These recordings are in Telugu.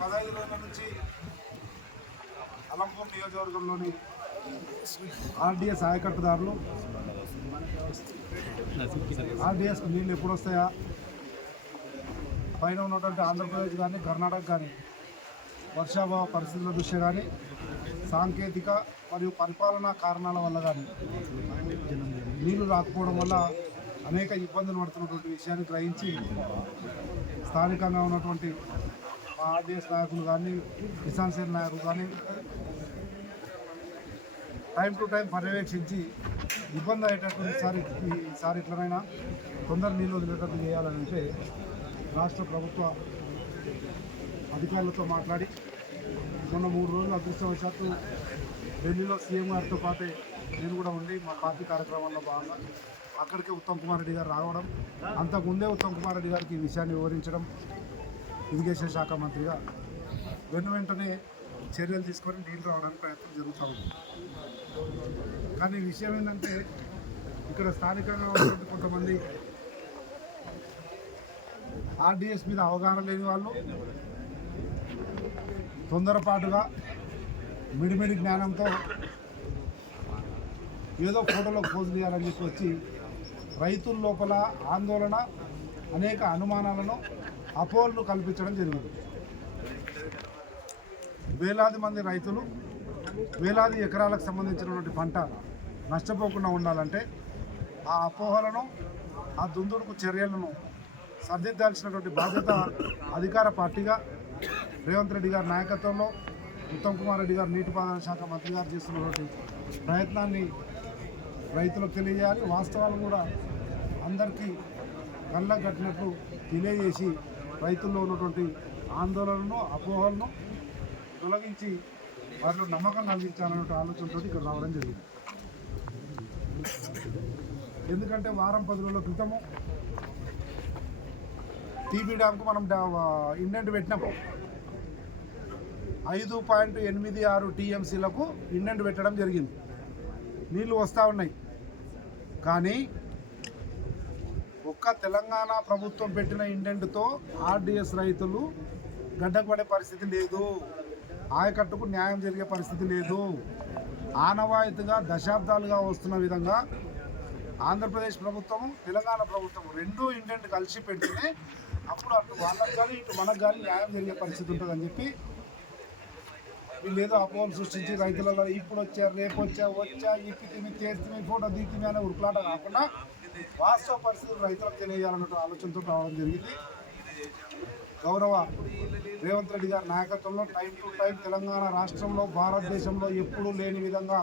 15 రోజుల నుంచి అలంపూర్ నియోజకవర్గంలోని ఆర్డీఎస్ ఆయకట్టుదారులు ఆర్డీఎస్ నీళ్ళు ఎప్పుడు వస్తాయా, పైన ఉన్నటువంటి ఆంధ్రప్రదేశ్ కానీ కర్ణాటక కానీ వర్షాభావ పరిస్థితుల దృష్ట్యా కానీ సాంకేతిక మరియు పరిపాలనా కారణాల వల్ల కానీ నీళ్లు రాకపోవడం వల్ల అనేక ఇబ్బందులు పడుతున్నటువంటి విషయాన్ని గ్రహించి స్థానికంగా ఉన్నటువంటి ఆర్డీఎస్ నాయకులు కానీ కిసాన్ సేన నాయకులు కానీ టైం టు టైం పర్యవేక్షించి ఇబ్బంది అయ్యేటటువంటి ఈసారి ఎట్లనైనా తొందర నీళ్ళు వదిలేటట్టు చేయాలని అంటే రాష్ట్ర ప్రభుత్వ అధికారులతో మాట్లాడి మొన్న 3 రోజులు అదృష్టవశాత్తు ఢిల్లీలో సీఎం గారితో పాటే నేను కూడా ఉండి మా పార్టీ కార్యక్రమాల్లో భాగంగా అక్కడికే ఉత్తమ్ కుమార్ రెడ్డి గారు రావడం, అంతకుముందే ఉత్తమ్ కుమార్ రెడ్డి గారికి ఈ విషయాన్ని వివరించడం, ఇరిగేషన్ శాఖ మంత్రిగా వెంటనే చర్యలు తీసుకొని నీళ్ళు రావడానికి ప్రయత్నం జరుగుతూ ఉంది. కానీ విషయం ఏంటంటే ఇక్కడ స్థానికంగా ఉన్నటువంటి కొంతమంది ఆర్డీఎస్ మీద అవగాహన లేని వాళ్ళు తొందరపాటుగా మిడిమిడి జ్ఞానంతో ఏదో ఫోటోలో పోజు చేయాలని చెప్పి వచ్చి రైతుల లోపల ఆందోళన, అనేక అనుమానాలను, అపోహలను కల్పించడం జరిగింది. వేలాది మంది రైతులు వేలాది ఎకరాలకు సంబంధించినటువంటి పంట నష్టపోకుండా ఉండాలంటే ఆ అపోహలను, ఆ దుందుడుకు చర్యలను సరిదిద్దాల్సినటువంటి బాధ్యత అధికార పార్టీగా రేవంత్ రెడ్డి గారి నాయకత్వంలో ఉత్తమ్ కుమార్ రెడ్డి గారు నీటిపారుదల శాఖ మంత్రి గారు చేస్తున్నటువంటి ప్రయత్నాన్ని రైతులకు తెలియజేయాలి. వాస్తవాలను కూడా అందరికీ కళ్ళకు కట్టినట్లు తెలియజేసి రైతుల్లో ఉన్నటువంటి ఆందోళనను, అపోహలను తొలగించి వారిలో నమ్మకం కలిగించాలనే ఆలోచనతో ఇక్కడ రావడం జరిగింది. ఎందుకంటే వారం 10 రోజుల క్రితము టీబీ డ్యాంకు మనం ఇండెంట్ పెట్టినాము. 5.86 టీఎంసీలకు ఇండెంట్ పెట్టడం జరిగింది. నీళ్లు వస్తూ ఉన్నాయి. కానీ ఒక్క తెలంగాణ ప్రభుత్వం పెట్టిన ఇండెంట్తో ఆర్డీఎస్ రైతులు గడ్డకు పడే పరిస్థితి లేదు, ఆయకట్టుకు న్యాయం జరిగే పరిస్థితి లేదు. ఆనవాయితీగా దశాబ్దాలుగా వస్తున్న విధంగా ఆంధ్రప్రదేశ్ ప్రభుత్వము, తెలంగాణ ప్రభుత్వం రెండూ ఇండెంట్ కలిసి పెడితేనే అప్పుడు అటు వాళ్ళకి కానీ ఇటు మనకు కానీ న్యాయం జరిగే పరిస్థితి ఉంటుందని చెప్పి వీళ్ళు ఏదో అపోహలు సృష్టించి రైతులలో ఇప్పుడు వచ్చా, రేపు వచ్చా ఇప్పితిమి, చేతిమి, ఫోటో దిక్కిమి అనే ఉరుకులాట కాకుండా వాస్తవ పరిస్థితులు రైతులకు తెలియజేయాలన్నట్టు ఆలోచనతో రావడం జరిగింది. గౌరవ రేవంత్ రెడ్డి గారి నాయకత్వంలో టైం టు టైం తెలంగాణ రాష్ట్రంలో భారతదేశంలో ఎప్పుడూ లేని విధంగా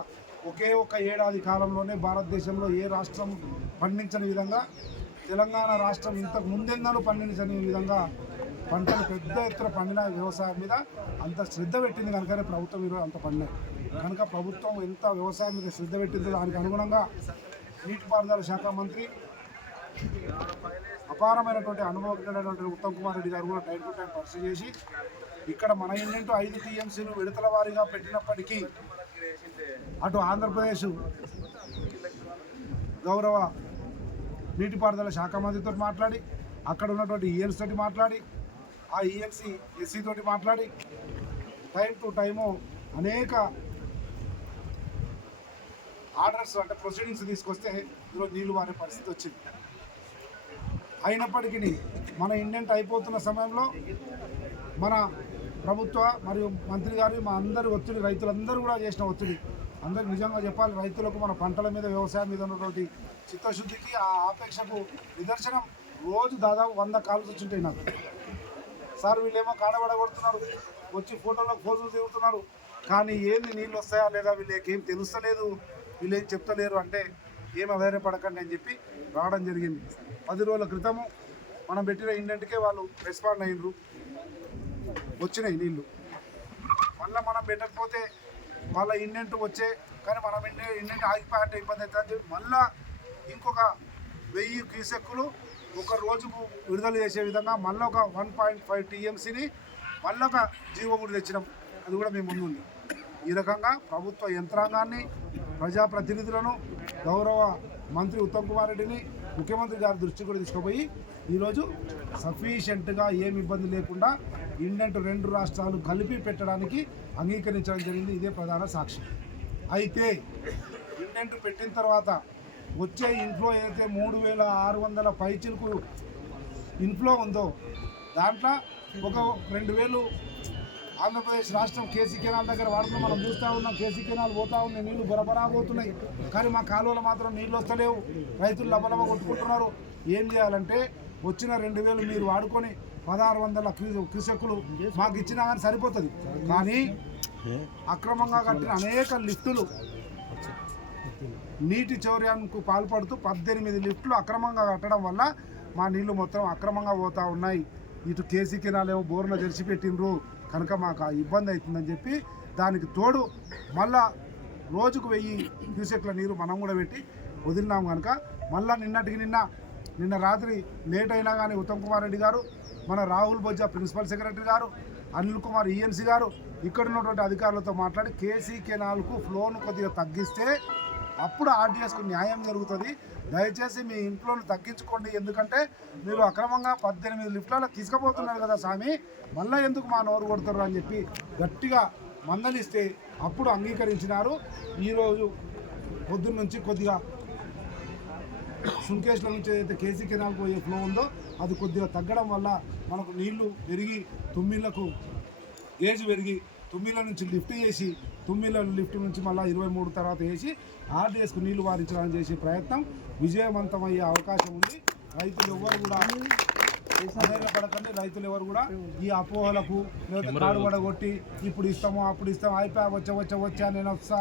ఒకే ఒక్క ఏడాది కాలంలోనే భారతదేశంలో ఏ రాష్ట్రం పండించని విధంగా తెలంగాణ రాష్ట్రం ఇంతకు ముందెన్నడూ పండించని విధంగా పంటలు పెద్ద ఎత్తున పండిన వ్యవసాయం మీద అంత శ్రద్ధ పెట్టింది కనుకనే ప్రభుత్వం ఈరోజు అంత పండినాయి. కనుక ప్రభుత్వం ఎంత వ్యవసాయం మీద శ్రద్ధ పెట్టిందో దానికి అనుగుణంగా నీటిపారుదల శాఖ మంత్రి అపారమైనటువంటి అనుభవజ్ఞుడైనటువంటి ఉత్తమ్ కుమార్ రెడ్డి గారు కూడా టైం టు టైం పరిశీలి చేసి ఇక్కడ మన ఇండెంట్ 5 టీఎంసీలు విడతల వారీగా పెట్టినప్పటికీ అటు ఆంధ్రప్రదేశ్ గౌరవ నీటిపారుదల శాఖ మంత్రితో మాట్లాడి, అక్కడ ఉన్నటువంటి ఈఎల్సీ తోటి మాట్లాడి, ఆ ఈఎల్సీ ఎస్సీ తోటి మాట్లాడి టైం టు టైము అనేక ఆర్డర్స్ అంటే ప్రొసీడింగ్స్ తీసుకొస్తే ఈరోజు నీళ్లు వారే పరిస్థితి వచ్చింది. అయినప్పటికీ మన ఇండెంట్ అయిపోతున్న సమయంలో మన ప్రభుత్వ మరియు మంత్రి గారు మా అందరి ఒత్తిడి, రైతులందరూ కూడా చేసిన ఒత్తిడి, అందరికి నిజంగా చెప్పాలి, రైతులకు మన పంటల మీద, వ్యవసాయం మీద ఉన్నటువంటి చిత్తశుద్ధికి, ఆ ఆపేక్షకు నిదర్శనం రోజు దాదాపు 100 కాల్స్ వచ్చింటాయి నాకు. సార్ వీళ్ళేమో కాడబడగొడుతున్నారు, వచ్చి ఫోటోలకు పోజులు తిరుగుతున్నారు, కానీ ఏంది నీళ్ళు వస్తాయా లేదా, వీళ్ళకి ఏం తెలుస్తలేదు, వీళ్ళు ఏం చెప్తలేరు అంటే ఏం అధైర్యపడకండి అని చెప్పి రావడం జరిగింది. 10 రోజుల క్రితము మనం పెట్టిన ఇండెంట్కే వాళ్ళు రెస్పాండ్ అయినరు, వచ్చినాయి నీళ్ళు. మళ్ళీ మనం పెట్టకపోతే వాళ్ళ ఇండెంట్ వచ్చే, కానీ మనం ఇండెంట్ ఆగిపోయాలంటే ఇబ్బంది అవుతుంది అని చెప్పి మళ్ళీ ఇంకొక 1000 క్యూసెక్కులు ఒక రోజుకు విడుదల చేసే విధంగా మళ్ళీ ఒక 1.5 టీఎంసీని మళ్ళీ ఒక జీవో కూడా తెచ్చినాం. అది కూడా మీ ముందుంది. ఈ రకంగా ప్రభుత్వ యంత్రాంగాన్ని, ప్రజాప్రతినిధులను, గౌరవ మంత్రి ఉత్తమ్ కుమార్ రెడ్డిని, ముఖ్యమంత్రి గారి దృష్టికి కూడా తీసుకుపోయి ఈరోజు సఫిషియెంట్గా ఏమి ఇబ్బంది లేకుండా ఇండెంట్ 2 రాష్ట్రాలు కలిపి పెట్టడానికి అంగీకరించడం జరిగింది. ఇదే ప్రధాన సాక్షి. అయితే ఇండెంట్ పెట్టిన తర్వాత వచ్చే ఇన్ఫ్లో ఏదైతే 3600 పైచిలకు ఇన్ఫ్లో ఉందో దాంట్లో ఒక 2000 ఆంధ్రప్రదేశ్ రాష్ట్రం కేసీ కెనాల్ దగ్గర వాడుతూ మనం చూస్తూ ఉన్నాం. కేసీ కెనాల్ పోతూ ఉన్నాయి, నీళ్లు బరబరా పోతున్నాయి, కానీ మా కాలువలో మాత్రం నీళ్ళు వస్తలేవు. రైతులు లబలబ కొట్టుకుంటున్నారు. ఏం చేయాలంటే వచ్చిన 2000 మీరు వాడుకొని 1600 క్యూసెక్కులు మాకు ఇచ్చినా కానీ సరిపోతుంది. కానీ అక్రమంగా కట్టిన అనేక లిఫ్టులు నీటి చౌర్యానికి పాల్పడుతూ 18 లిఫ్టులు అక్రమంగా కట్టడం వల్ల మా నీళ్లు మొత్తం అక్రమంగా పోతూ ఉన్నాయి. ఇటు కేసీ కెనాల్ ఏమో బోర్న తెరిచిపెట్టిండ్రు కనుక మాకు ఇబ్బంది అవుతుందని చెప్పి దానికి తోడు మళ్ళా రోజుకు 1000 క్యూసెక్ల నీరు మనం కూడా పెట్టి వదిలినాం కనుక మళ్ళీ నిన్న రాత్రి లేట్ అయినా కానీ ఉత్తమ్ కుమార్ రెడ్డి గారు, మన రాహుల్ బొజ్జా ప్రిన్సిపల్ సెక్రటరీ గారు, అనిల్ కుమార్ ఈఎన్సీ గారు ఇక్కడ ఉన్నటువంటి అధికారులతో మాట్లాడి కేసీ కెనాల్కు ఫ్లోను కొద్దిగా తగ్గిస్తే అప్పుడు ఆర్డీఎస్కు న్యాయం జరుగుతుంది. దయచేసి మీ ఇంట్లోని తగ్గించుకోండి, ఎందుకంటే మీరు అక్రమంగా 18 లిఫ్ట్లలో తీసుకుపోతున్నారు కదా స్వామి, మళ్ళీ ఎందుకు మా నోరు కొడతారు అని చెప్పి గట్టిగా మందలిస్తే అప్పుడు అంగీకరించినారు. ఈరోజు పొద్దున్న నుంచి కొద్దిగా సుంకేశ్ల నుంచి ఏదైతే కేసీ కెనాల్ పోయే ఫ్లో ఉందో అది కొద్దిగా తగ్గడం వల్ల మనకు నీళ్లు పెరిగి తుమ్మిళ్లకు ఏజ్ పెరిగి తుమ్మిళ్ళ నుంచి లిఫ్ట్ చేసి తుమ్మిళ్ళ లిఫ్ట్ నుంచి మళ్ళీ 23 తర్వాత వేసి ఆర్డీఎస్కు నీళ్లు వారించడానికి చేసే ప్రయత్నం విజయవంతమయ్యే అవకాశం ఉంది. రైతులు ఎవరు కూడా పడకండి. రైతులు ఎవరు కూడా ఈ అపోహలకు లేదా కాడు పడగొట్టి ఇప్పుడు ఇస్తాము అప్పుడు ఇస్తాము అయిపోయా వచ్చా నేను వస్తా